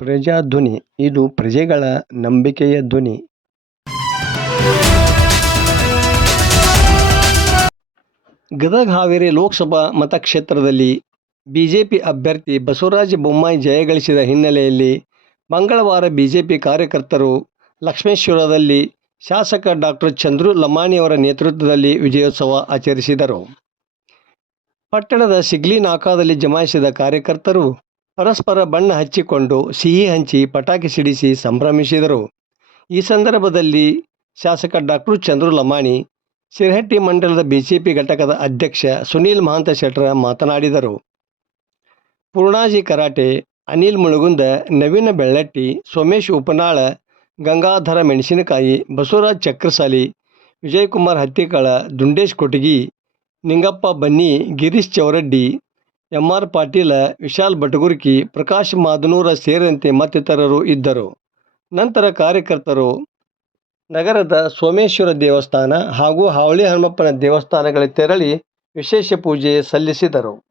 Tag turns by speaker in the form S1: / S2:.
S1: ಪ್ರಜಾಧ್ವನಿ, ಇದು ಪ್ರಜೆಗಳ ನಂಬಿಕೆಯ ಧ್ವನಿ. ಗದಗ ಹಾವೇರಿ ಲೋಕಸಭಾ ಮತಕ್ಷೇತ್ರದಲ್ಲಿ ಬಿಜೆಪಿ ಅಭ್ಯರ್ಥಿ ಬಸವರಾಜ ಬೊಮ್ಮಾಯಿ ಜಯಗಳಿಸಿದ ಹಿನ್ನೆಲೆಯಲ್ಲಿ ಮಂಗಳವಾರ ಬಿಜೆಪಿ ಕಾರ್ಯಕರ್ತರು ಲಕ್ಷ್ಮೇಶ್ವರದಲ್ಲಿ ಶಾಸಕ ಡಾಕ್ಟರ್ ಚಂದ್ರು ಲಮಾಣಿಯವರ ನೇತೃತ್ವದಲ್ಲಿ ವಿಜಯೋತ್ಸವ ಆಚರಿಸಿದರು. ಪಟ್ಟಣದ ಸಿಗ್ಲಿ ನಾಕಾದಲ್ಲಿ ಜಮಾಯಿಸಿದ ಕಾರ್ಯಕರ್ತರು ಪರಸ್ಪರ ಬಣ್ಣ ಹಚ್ಚಿಕೊಂಡು ಸಿಹಿ ಹಂಚಿ ಪಟಾಕಿ ಸಿಡಿಸಿ ಸಂಭ್ರಮಿಸಿದರು. ಈ ಸಂದರ್ಭದಲ್ಲಿ ಶಾಸಕ ಡಾಕ್ಟರ್ ಚಂದ್ರು ಲಮಾಣಿ, ಸಿರಹಟ್ಟಿ ಮಂಡಲದ ಬಿಜೆಪಿ ಘಟಕದ ಅಧ್ಯಕ್ಷ ಸುನೀಲ್ ಮಹಾಂತಶೆಟ್ರ ಮಾತನಾಡಿದರು. ಪೂರ್ಣಾಜಿ ಕರಾಟೆ, ಅನಿಲ್ ಮುಳುಗುಂದ ನವೀನ ಬೆಳ್ಳಟ್ಟಿ, ಸೋಮೇಶ್ ಉಪನಾಳ, ಗಂಗಾಧರ ಮೆಣಸಿನಕಾಯಿ, ಬಸವರಾಜ್ ಚಕ್ರಸಾಲಿ, ವಿಜಯಕುಮಾರ್ ಹತ್ತಿಕಾಳ ದುಂಡೇಶ್ ಕೊಟಗಿ, ನಿಂಗಪ್ಪ ಬನ್ನಿ, ಗಿರೀಶ್ ಚೌರಡ್ಡಿ, ಎಂ. ಆರ್. ಪಾಟೀಲ, ವಿಶಾಲ್ ಬಟಗುರ್ಕಿ, ಪ್ರಕಾಶ್ ಮಾದನೂರ ಸೇರಿದಂತೆ ಮತ್ತಿತರರು ಇದ್ದರು. ನಂತರ ಕಾರ್ಯಕರ್ತರು ನಗರದ ಸೋಮೇಶ್ವರ ದೇವಸ್ಥಾನ ಹಾಗೂ ಹಾವಳಿ ಹನುಮಪ್ಪನ ದೇವಸ್ಥಾನಗಳಿಗೆ ತೆರಳಿ ವಿಶೇಷ ಪೂಜೆ ಸಲ್ಲಿಸಿದರು.